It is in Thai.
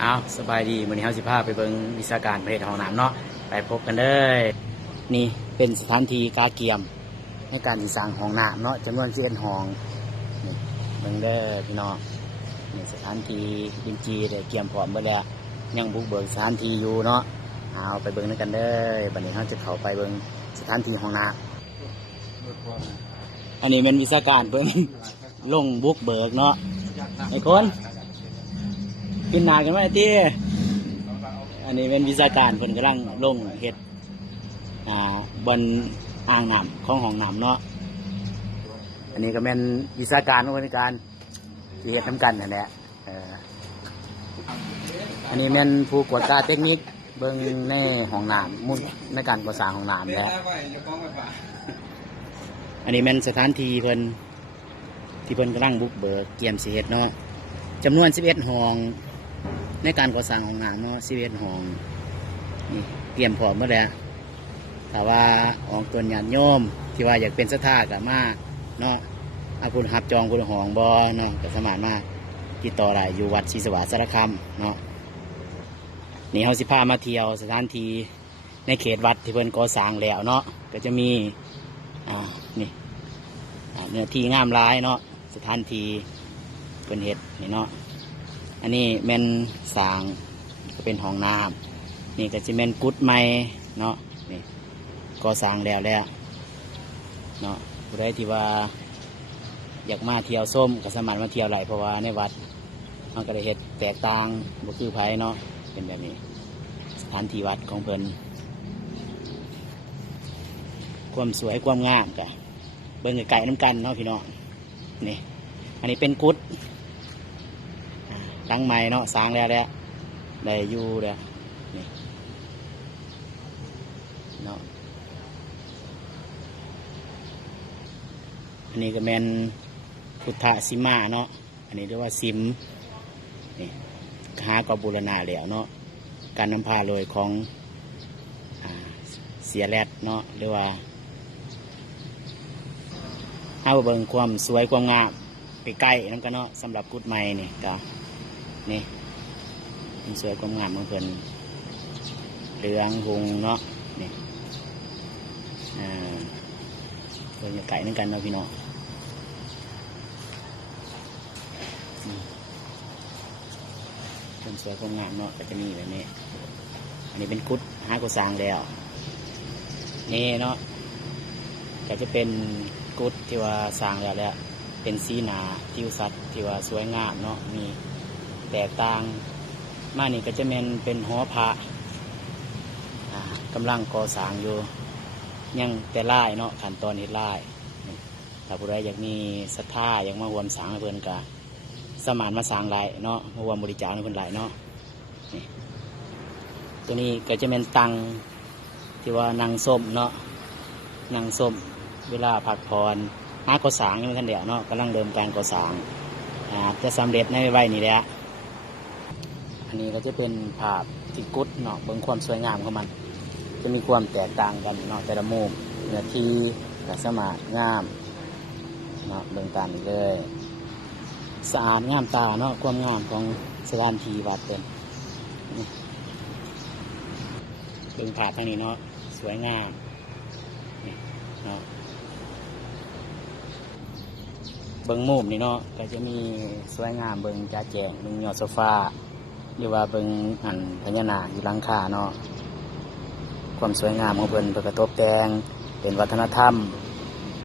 เอาสบายดีมือนี้เฮาสิพาไปเบิงวิชาการประเภทห้องน้ำเนาะไปพบกันเลยนี่เป็นสถานที่กาเกียมในการสร้างห้องน้ำเนาะจำนวน11ห้องนี่เบิงเด้อพี่น้องนี่สถานที่ดินจีได้เกียมพร้อมเบิดแล้วยังบุกเบิกสถานที่อยู่เนาะเอาไปเบิงด้วยกันเด้อบัดนี้เฮาจะเข้าไปเบิงสถานที่ห้องน้ำอันนี้เป็นวิชาการเบิ่งลงบุกเบิกเนาะไอ้คน ขึ้นหนากันไหมที่อันนี้เป็นวิชาการเพิ่นกำลังลงเฮ็ดอ่าบนอ่างน้ำของห้องน้ำเนาะอันนี้ก็เป็นวิชาการของคนการที่เฮ็ดทำกันนั่นแหละอันนี้เป็นผู้กวดการเทคนิคเบิ่งในห้องน้ำมุ่นในการก่อสร้างห้องน้ำแหละอันนี้เป็นสถานที่เพิ่นที่เพิ่นกำลังบุกเบิกเกียมสิเฮ็ดเนาะจำนวน11ห้อง ในการก่อสร้างห้องน้ำเนาะ11ห้องนี่เตรียมพร้อมหมดแล้วถ้าว่าออกตัวญาติโยมที่ว่าอยากเป็นสถากับมาเนาะอาคุณหับจองคุณหองบ่เนาะก็สมารถมาติดต่อได้อยู่วัดศรีสวัสดิ์สารคามเนาะนี่เฮาสิพามาเที่ยวสถานที่ในเขตวัดที่เพิ่นก่อสร้างแล้วเนาะก็จะมีอ่านี่เนื้อที่งามร้ายเนาะสถานที่เป็นเห็ดนี่เนาะ อันนี้แม่นสางก็เป็นห้องน้ำนี่ก็จะแม่นกุดไม้เนาะนี่ก็สางแล้วแล้วเนาะผู้ใดที่ว่า อยากมาเที่ยวส้มก็สามารถมาเที่ยวไหลเพราะว่าในวัดมันก็ได้เห็ดแตกต่างบ่คือไผเนาะเป็นแบบนี้ สถานที่วัดของเพิ่นความสวยความงามกะเบิ่งไก่น้ำกันเนาะพี่น้องนี่ อันนี้เป็นกุด หลังใหม่เนาะสร้างแล้วแหละได้อยู่แล้วนี่เนาะอันนี้ก็แมนพุทธสิมาเนาะอันนี้เรียกว่าซิมนี่หากบูรณาแล้วเนาะการนำพาโดยของเสียแรดเนาะหรือว่าเอาเบิ่งความสวยความงามไปใกล้น้ำกันเนาะสำหรับกุดไม้นี่ก็ นี่ความสวยความงามของเพิ่นเหลืองหุงเนาะนี่อ่าเพิ่นจะไก่น้ำกันเนาะพี่น้องอืมความสวยความงามเนาะก็จะมีแบบนี้อันนี้เป็นกุดหากุสางแล้วนี่เนาะก็จะเป็นกุดที่ว่าสร้างแล้วแหละเป็นสีหนาทิวสัตว์ที่ว่าสวยงามเนาะมี แตกต่างมานี่ก็จะเป็นเป็นหอพระกำลังก่อสร้างอยู่ยังแต่ล่เนาะขั้นตอนเฮ็ดไล่นี่ถ้าผู้ใดอยากมีศรัทธาอยากมาวมสร้างเพิ่อนก็สมานมาสร้างไล่เนาะมาร่วมบริจาคเพิ่อนไล่เนาะตัวนี้ก็จะเป็นตังที่ว่านางส้มเนาะนั่งส้มเวลาพักผ่อนหาก่อสร้างยังไม่ทันเดียวเนาะกำลังเดิมการก่อสร้างจะสำเร็จในไว้นี่แหละ นนี้ก็จะเป็นภาพที่กุดเนาะเบิ่งความสวยงามของมัน จะมีความแตกต่างกันเนาะแต่ละมุมเนื้อที่กสมาร์ทงามเนาะเบิ่งตามนี้เลยสะอาดงามตาเนาะความงามของสถานที่วัดเป็นเบิ่งภาพทางนี้เนาะสวยงามเนาะเบิ้งมุมนี่เนาะก็จะมีสวยงามเบิ้งจ้าแจงเบิ้งยอดโซฟา อยู่ว่าเบิ้งอันพญานาคอยู่ลังคาเนาะความสวยงามของเพิ่นเพิ่นกระทบแดงเป็นวัฒนธรรม